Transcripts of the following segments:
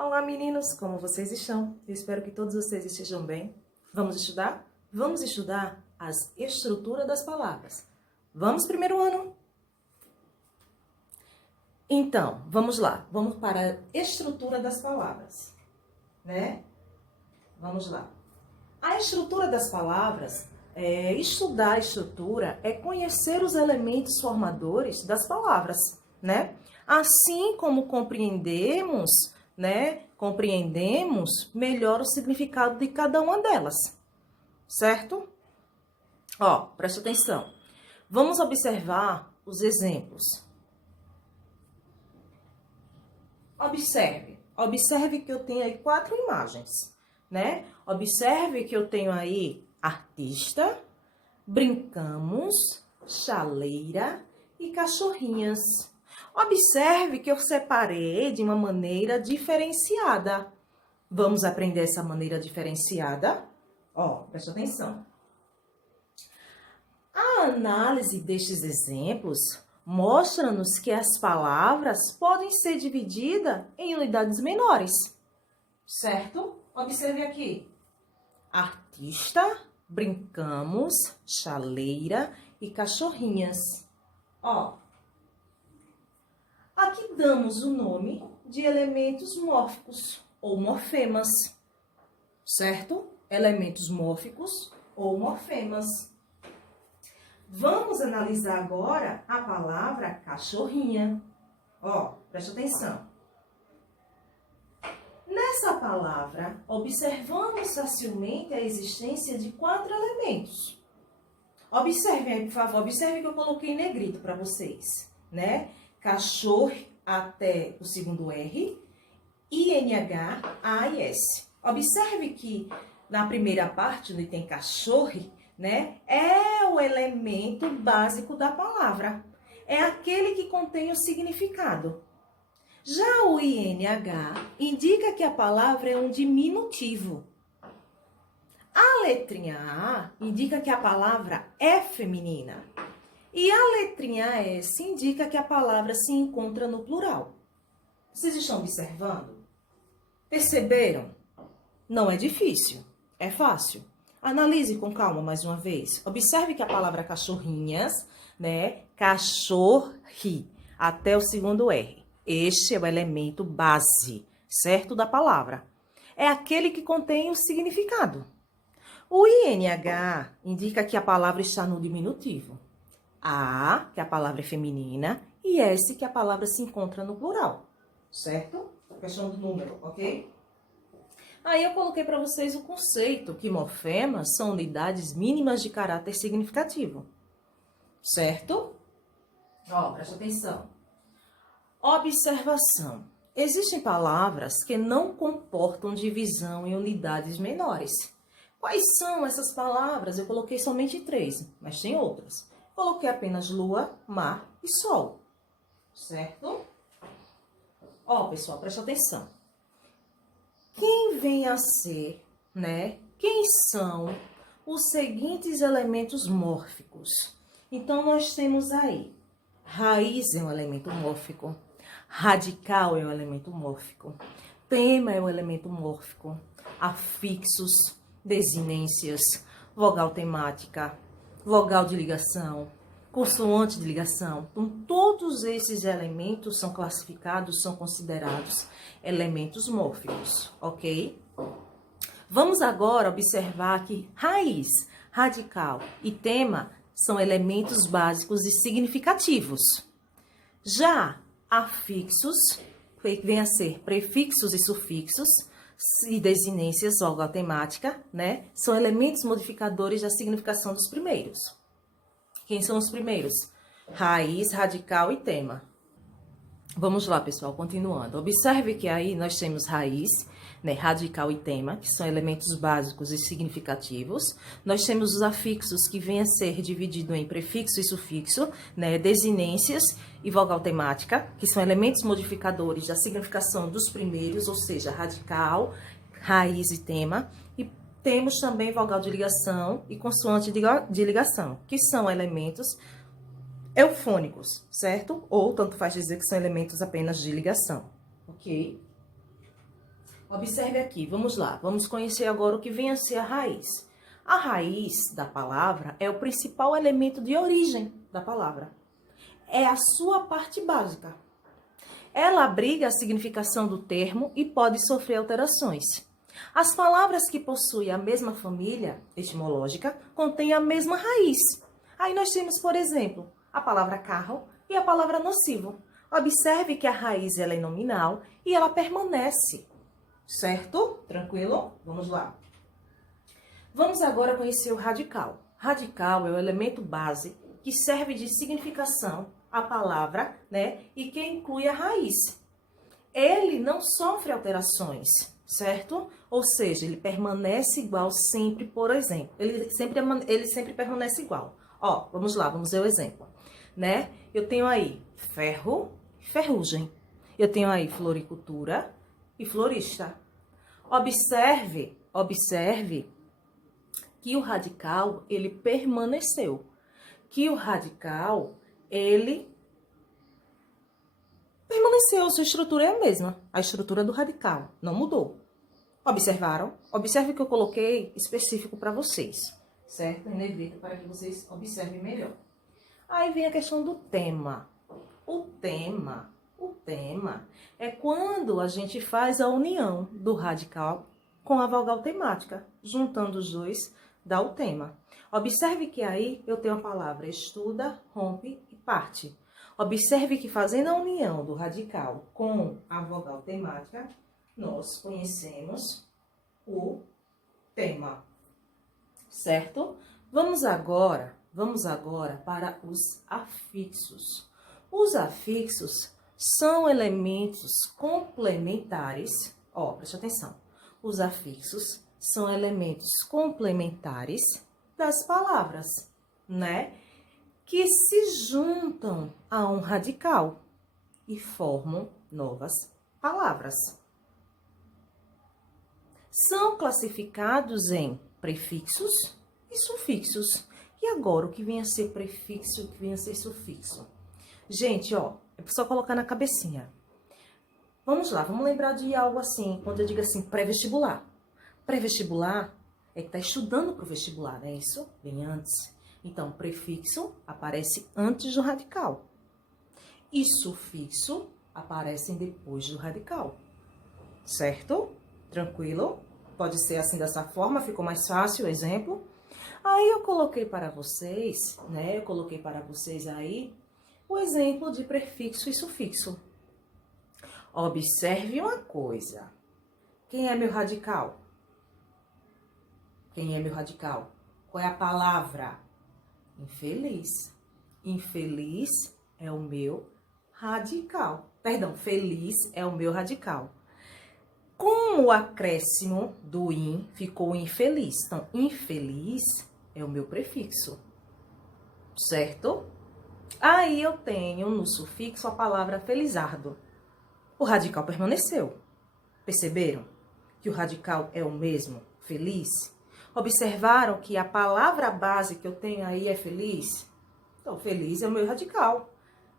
Olá, meninos, como vocês estão? Eu espero que todos vocês estejam bem. Vamos estudar? Vamos estudar as estruturas das palavras. Vamos, primeiro ano? Então, vamos lá. Vamos para a estrutura das palavras, né? Vamos lá. A estrutura das palavras, estudar a estrutura é conhecer os elementos formadores das palavras, né? Assim como compreendemos, né? Compreendemos melhor o significado de cada uma delas, certo? Ó, presta atenção. Vamos observar os exemplos. Observe que eu tenho aí 4 imagens, né? Observe que eu tenho aí artista, brincamos, chaleira e cachorrinhas. Observe que eu separei de uma maneira diferenciada. Vamos aprender essa maneira diferenciada? Ó, presta atenção. A análise destes exemplos mostra-nos que as palavras podem ser divididas em unidades menores, certo? Observe aqui. Artista, brincamos, chaleira e cachorrinhas. Ó, aqui damos o nome de elementos mórficos ou morfemas, certo? Elementos mórficos ou morfemas. Vamos analisar agora a palavra cachorrinha. Ó, presta atenção. Nessa palavra, observamos facilmente a existência de 4 elementos. Observe aí, por favor. Observe que eu coloquei em negrito para vocês, né? Cachorro até o segundo R, INH, A e S. Observe que na primeira parte, onde tem cachorro, né, é o elemento básico da palavra. É aquele que contém o significado. Já o INH indica que a palavra é um diminutivo. A letrinha A indica que a palavra é feminina. E a letrinha S indica que a palavra se encontra no plural. Vocês estão observando? Perceberam? Não é difícil, é fácil. Analise com calma mais uma vez. Observe que a palavra cachorrinhas, né? Cachorri, até o segundo R. Este é o elemento base, certo? Da palavra. É aquele que contém o significado. O INH indica que a palavra está no diminutivo. A, que a palavra é feminina, e S, que a palavra se encontra no plural, certo? Questão do número, ok? Aí eu coloquei para vocês o conceito que morfemas são unidades mínimas de caráter significativo, certo? Ó, presta atenção. Observação. Existem palavras que não comportam divisão em unidades menores. Quais são essas palavras? Eu coloquei somente 3, mas tem outras. Coloquei apenas lua, mar e sol, certo? Ó, pessoal, presta atenção. Quem vem a ser, né? Quem são os seguintes elementos mórficos? Então, nós temos aí, raiz é um elemento mórfico, radical é um elemento mórfico, tema é um elemento mórfico, afixos, desinências, vogal temática, vogal de ligação, consoante de ligação. Então, todos esses elementos são classificados, são considerados elementos mórficos, ok? Vamos agora observar que raiz, radical e tema são elementos básicos e significativos. Já afixos, que vem a ser prefixos e sufixos, e desinências, vogal temática, né? São elementos modificadores da significação dos primeiros. Quem são os primeiros? Raiz, radical e tema. Vamos lá, pessoal, continuando. Observe que aí nós temos raiz, né, radical e tema, que são elementos básicos e significativos. Nós temos os afixos, que vêm a ser dividido em prefixo e sufixo, né, desinências e vogal temática, que são elementos modificadores da significação dos primeiros, ou seja, radical, raiz e tema. E temos também vogal de ligação e consoante de ligação, que são elementos eufônicos, certo? Ou tanto faz dizer que são elementos apenas de ligação, ok? Observe aqui, vamos lá. Vamos conhecer agora o que vem a ser a raiz. A raiz da palavra é o principal elemento de origem da palavra. É a sua parte básica. Ela abriga a significação do termo e pode sofrer alterações. As palavras que possuem a mesma família etimológica contêm a mesma raiz. Aí nós temos, por exemplo, a palavra carro e a palavra nocivo. Observe que a raiz ela é nominal e ela permanece. Certo? Tranquilo? Vamos lá. Vamos agora conhecer o radical. Radical é o elemento base que serve de significação à palavra, né? E que inclui a raiz. Ele não sofre alterações, certo? Ou seja, ele permanece igual sempre, por exemplo. Ele sempre permanece igual. Ó, vamos lá, vamos ver o exemplo, né? Eu tenho aí ferro e ferrugem. Eu tenho aí floricultura e florista. Observe que o radical, ele permaneceu. Que o radical, ele permaneceu, sua estrutura é a mesma. A estrutura do radical não mudou. Observaram? Observe que eu coloquei específico para vocês, certo? Em negrito, para que vocês observem melhor. Aí vem a questão do tema. O tema é quando a gente faz a união do radical com a vogal temática. Juntando os dois, dá o tema. Observe que aí eu tenho a palavra estuda, rompe e parte. Observe que fazendo a união do radical com a vogal temática, nós conhecemos o tema. Certo? Vamos agora para os afixos. Os afixos são elementos complementares. Ó, preste atenção. Os afixos são elementos complementares das palavras, né? Que se juntam a um radical e formam novas palavras. São classificados em prefixos e sufixos. E agora, o que vem a ser prefixo e o que vem a ser sufixo? Gente, ó, é só colocar na cabecinha. Vamos lá, vamos lembrar de algo assim, quando eu digo assim, pré-vestibular. Pré-vestibular é que tá estudando para o vestibular, não é isso? Vem antes. Então, prefixo aparece antes do radical. E sufixo aparecem depois do radical. Certo? Tranquilo? Pode ser assim dessa forma, ficou mais fácil o exemplo. Aí eu coloquei para vocês, né? Eu coloquei para vocês aí o exemplo de prefixo e sufixo. Observe uma coisa. Quem é meu radical? Quem é meu radical? Qual é a palavra? Infeliz. Infeliz é o meu radical. Perdão, feliz é o meu radical. Com o acréscimo do in, ficou infeliz. Então, infeliz é o meu prefixo. Certo? Aí eu tenho no sufixo a palavra felizardo. O radical permaneceu. Perceberam que o radical é o mesmo, feliz? Observaram que a palavra base que eu tenho aí é feliz? Então, feliz é o meu radical.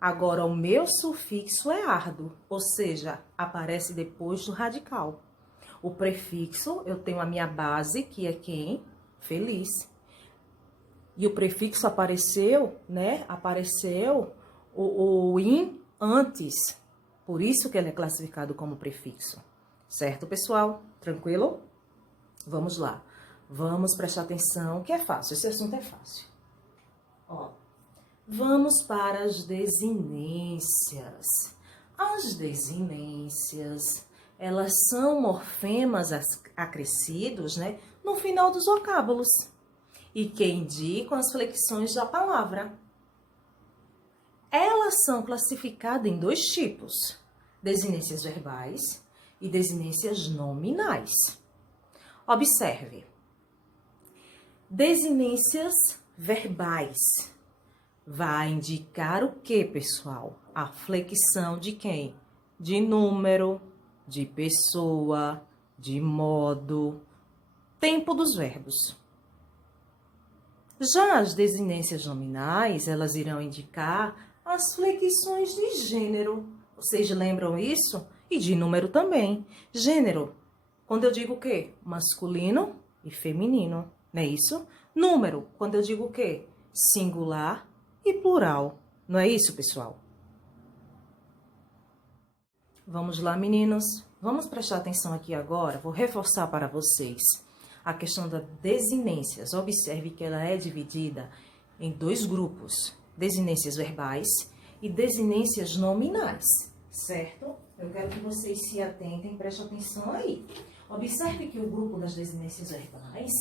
Agora, o meu sufixo é ardo, ou seja, aparece depois do radical. O prefixo, eu tenho a minha base, que é quem? Feliz. E o prefixo apareceu, né? Apareceu o in antes. Por isso que ele é classificado como prefixo. Certo, pessoal? Tranquilo? Vamos lá. Vamos prestar atenção, que é fácil. Esse assunto é fácil. Ó, vamos para as desinências. As desinências, elas são morfemas acrescidos, né? No final dos vocábulos. E que indicam as flexões da palavra. Elas são classificadas em dois tipos, desinências verbais e desinências nominais. Observe. Desinências verbais vai indicar o que, pessoal? A flexão de quem? De número, de pessoa, de modo, tempo dos verbos. Já as desinências nominais, elas irão indicar as flexões de gênero. Vocês lembram isso? E de número também. Gênero quando eu digo o quê? Masculino e feminino, não é isso? Número, quando eu digo o quê? Singular e plural, não é isso, pessoal? Vamos lá, meninos. Vamos prestar atenção aqui agora. Vou reforçar para vocês a questão das desinências. Observe que ela é dividida em dois grupos: desinências verbais e desinências nominais, certo? Eu quero que vocês se atentem, prestem atenção aí. Observe que o grupo das desinências verbais,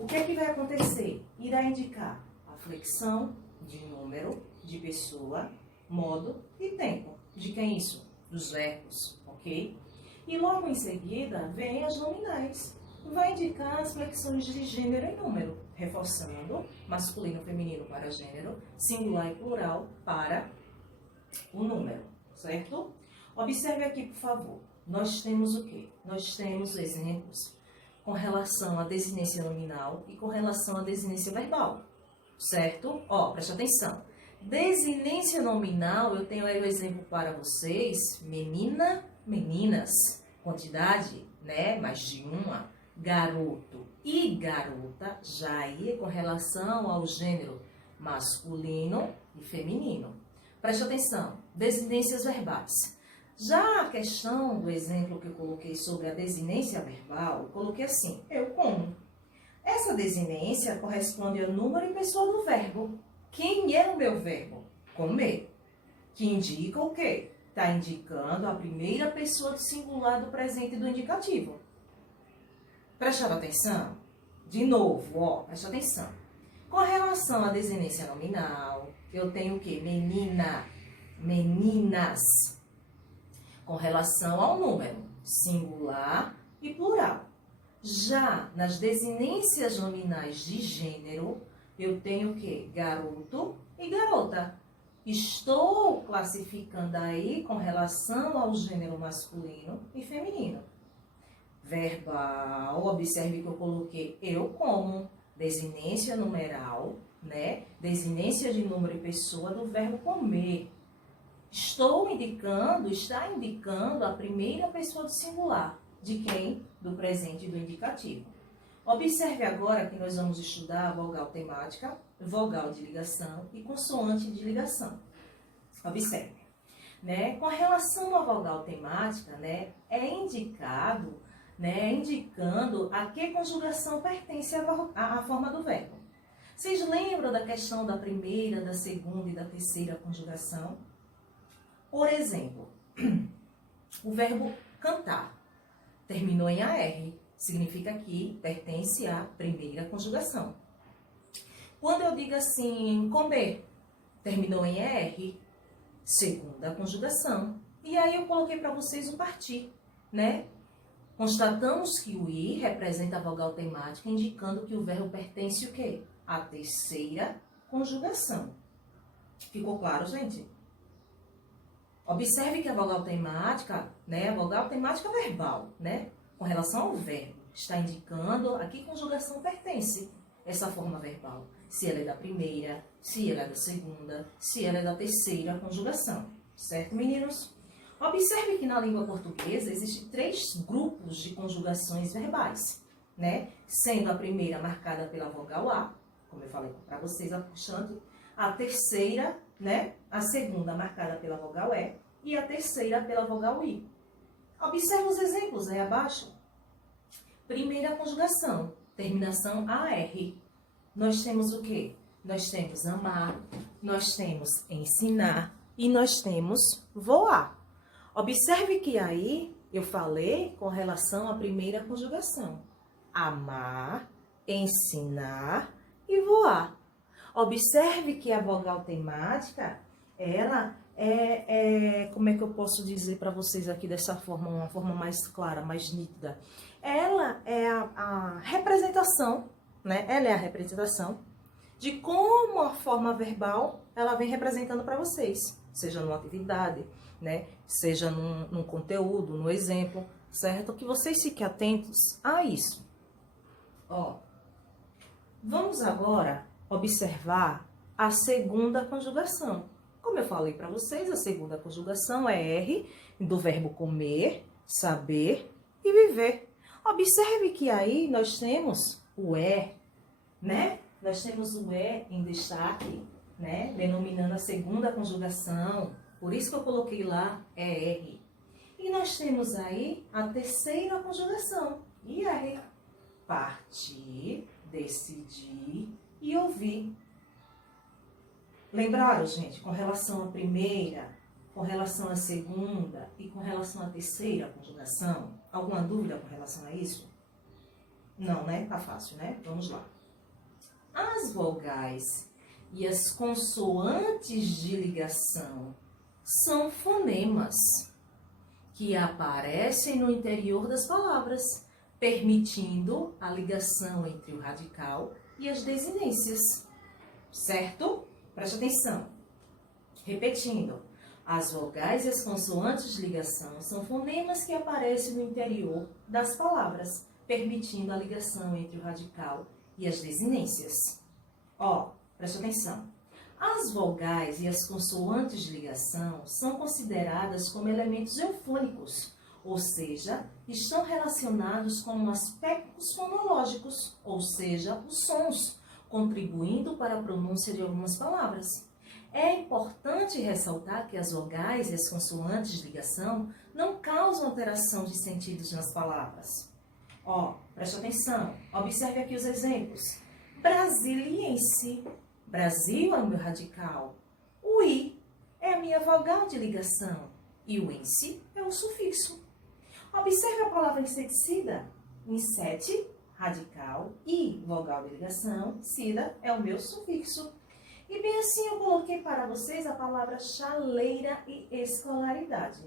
o que é que vai acontecer? Irá indicar a flexão de número, de pessoa, modo e tempo. De quem isso? Dos verbos, ok? E logo em seguida, vem as nominais. Vai indicar as flexões de gênero e número, reforçando masculino e feminino para gênero, singular e plural para o número, certo? Observe aqui, por favor. Nós temos o quê? Nós temos exemplos com relação à desinência nominal e com relação à desinência verbal, certo? Ó, preste atenção. Desinência nominal, eu tenho aí o exemplo para vocês: menina, meninas, quantidade, né? Mais de uma. Garoto e garota, já aí com relação ao gênero masculino e feminino. Preste atenção, desinências verbais. Já a questão do exemplo que eu coloquei sobre a desinência verbal, eu coloquei assim: eu como. Essa desinência corresponde ao número e pessoa do verbo. Quem é o meu verbo? Comer. Que indica o quê? Está indicando a primeira pessoa do singular do presente do indicativo. Prestaram atenção? De novo, ó, presta atenção. Com relação à desinência nominal, eu tenho o quê? Menina, meninas. Com relação ao número, singular e plural. Já nas desinências nominais de gênero, eu tenho o quê? Garoto e garota. Estou classificando aí com relação ao gênero masculino e feminino. Verbal, observe que eu coloquei eu como, desinência numeral, né? Desinência de número e pessoa do verbo comer. Está indicando a primeira pessoa do singular. De quem? Do presente e do indicativo. Observe agora que nós vamos estudar a vogal temática, vogal de ligação e consoante de ligação. Observe, né? Com relação à vogal temática, né, é indicado, né, indicando a que conjugação pertence à forma do verbo. Vocês lembram da questão da primeira, da segunda e da terceira conjugação? Por exemplo, o verbo cantar terminou em AR, significa que pertence à primeira conjugação. Quando eu digo assim, comer, terminou em ER, segunda conjugação. E aí eu coloquei para vocês o partir, né? Constatamos que o I representa a vogal temática, indicando que o verbo pertence o quê? À terceira conjugação. Ficou claro, gente? Observe que a vogal temática, né? A vogal temática verbal, né? Com relação ao verbo, está indicando a que conjugação pertence essa forma verbal. Se ela é da primeira, se ela é da segunda, se ela é da terceira conjugação. Certo, meninos? Observe que na língua portuguesa existem 3 grupos de conjugações verbais, né? Sendo a primeira marcada pela vogal A, como eu falei para vocês há bastante, a terceira, né? A segunda marcada pela vogal E e a terceira pela vogal I. Observe os exemplos aí abaixo. Primeira conjugação, terminação AR. Nós temos o quê? Nós temos amar, nós temos ensinar e nós temos voar. Observe que aí eu falei com relação à primeira conjugação. Amar, ensinar e voar. Observe que a vogal temática, ela como é que eu posso dizer para vocês aqui dessa forma, uma forma mais clara, mais nítida? Ela é a representação, né? Ela é a representação de como a forma verbal, ela vem representando para vocês, seja numa atividade, né? Seja num conteúdo, no exemplo, certo? Que vocês fiquem atentos a isso. Ó, vamos agora observar a segunda conjugação. Como eu falei para vocês, a segunda conjugação é R do verbo comer, saber e viver. Observe que aí nós temos o é, né? Nós temos o é em destaque, né? Denominando a segunda conjugação. Por isso que eu coloquei lá ER. E nós temos aí a terceira conjugação, IR. Partir, decidir e ouvir. Lembraram, gente, com relação à primeira, com relação à segunda e com relação à terceira conjugação? Alguma dúvida com relação a isso? Não, né? Tá fácil, né? Vamos lá. As vogais e as consoantes de ligação são fonemas que aparecem no interior das palavras, permitindo a ligação entre o radical e as desinências. Certo? Preste atenção. Repetindo. As vogais e as consoantes de ligação são fonemas que aparecem no interior das palavras, permitindo a ligação entre o radical e as desinências. Ó, preste atenção. As vogais e as consoantes de ligação são consideradas como elementos eufônicos, ou seja, estão relacionados com aspectos fonológicos, ou seja, os sons, contribuindo para a pronúncia de algumas palavras. É importante ressaltar que as vogais e as consoantes de ligação não causam alteração de sentidos nas palavras. Ó, preste atenção, observe aqui os exemplos. Brasiliense. Brasil é o meu radical. O I é a minha vogal de ligação. E o ense é o sufixo. Observe a palavra inseticida. Insete, radical, I, vogal de ligação, cida é o meu sufixo. E bem assim eu coloquei para vocês a palavra chaleira e escolaridade.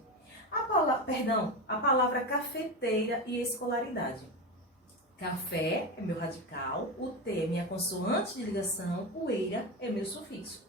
A palavra cafeteira e escolaridade. Café é meu radical, o T é minha consoante de ligação, o eira é meu sufixo.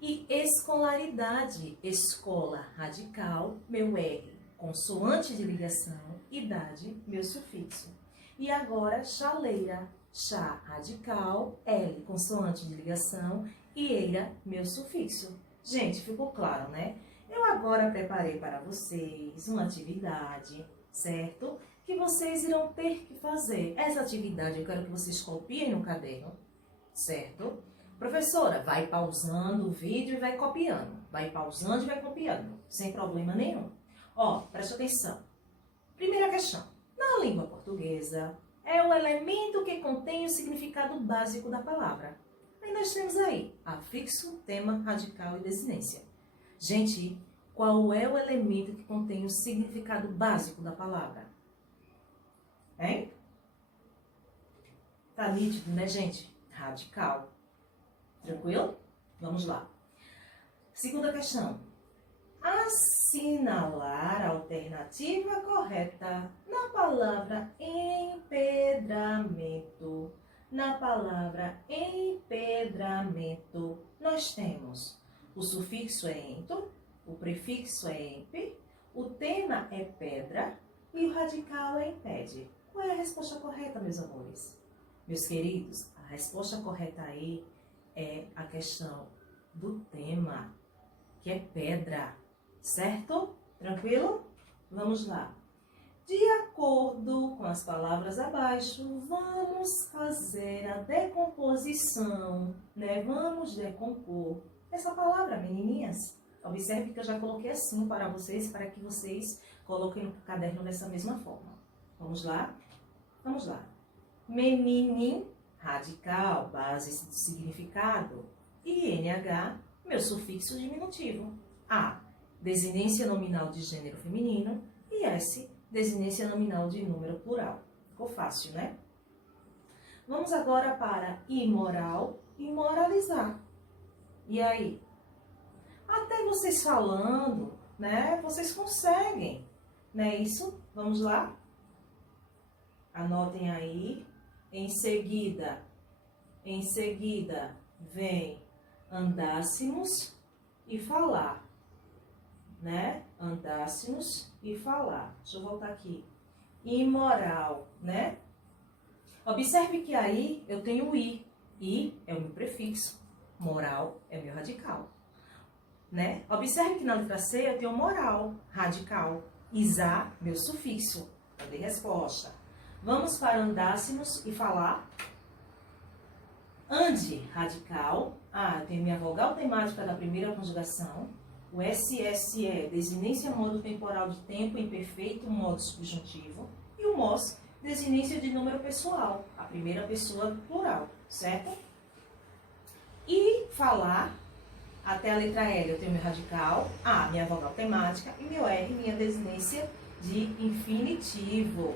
E escolaridade, escola, radical, meu R, consoante de ligação, idade, meu sufixo. E agora, chaleira, chá, radical, L, consoante de ligação, e eira, meu sufixo. Gente, ficou claro, né? Eu agora preparei para vocês uma atividade, certo? Que vocês irão ter que fazer. Essa atividade eu quero que vocês copiem no caderno, certo? Professora, vai pausando o vídeo e vai copiando. Vai pausando e vai copiando, sem problema nenhum. Ó, preste atenção. Primeira questão. Na língua portuguesa, é o elemento que contém o significado básico da palavra. Aí nós temos aí afixo, tema, radical e desinência. Gente, qual é o elemento que contém o significado básico da palavra? Hein? Tá nítido, né, gente? Radical. Tranquilo? Vamos lá. Segunda questão. Assinalar a alternativa correta na palavra empedramento. Na palavra empedramento, nós temos o sufixo é ento, o prefixo é empe, o tema é pedra e o radical é impede. Qual é a resposta correta, meus amores? Meus queridos, a resposta correta aí é a questão do tema, que é pedra, certo? Tranquilo? Vamos lá. De acordo com as palavras abaixo, vamos fazer a decomposição, né? Vamos decompor essa palavra, menininhas. Observe que eu já coloquei assim para vocês, para que vocês coloquem no caderno dessa mesma forma. Vamos lá? Vamos lá. Meninim, radical, base do significado. E NH, meu sufixo diminutivo. A, desinência nominal de gênero feminino. E S, desinência nominal de número plural. Ficou fácil, né? Vamos agora para imoral e moralizar. E aí? Até vocês falando, né? Vocês conseguem, não é isso? Vamos lá? Anotem aí. Em seguida vem andássemos e falar, né? Andássemos e falar. Deixa eu voltar aqui. Imoral, né? Observe que aí eu tenho o i. I é o meu prefixo. Moral é meu radical, né? Observe que na letra C eu tenho moral, radical. Isá, meu sufixo. Eu dei resposta. Vamos para andássemos e falar. Ande, radical. Eu tenho minha vogal temática da primeira conjugação. O SSE, desinência modo temporal de tempo imperfeito, modo subjuntivo. E o MOS, desinência de número pessoal, a primeira pessoa plural, certo? E falar, até a letra L eu tenho meu radical, A, minha vogal temática, e meu R, minha desinência de infinitivo.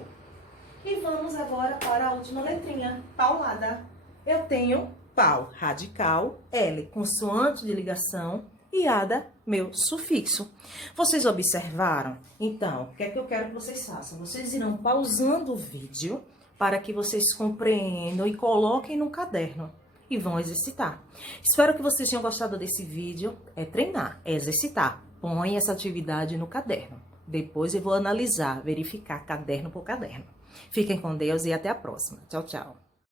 E vamos agora para a última letrinha, paulada. Eu tenho pau, radical, L, consoante de ligação, e ada, meu sufixo. Vocês observaram? Então, o que é que eu quero que vocês façam? Vocês irão pausando o vídeo para que vocês compreendam e coloquem no caderno e vão exercitar. Espero que vocês tenham gostado desse vídeo. É treinar, é exercitar. Põe essa atividade no caderno. Depois eu vou analisar, verificar caderno por caderno. Fiquem com Deus e até a próxima. Tchau, tchau.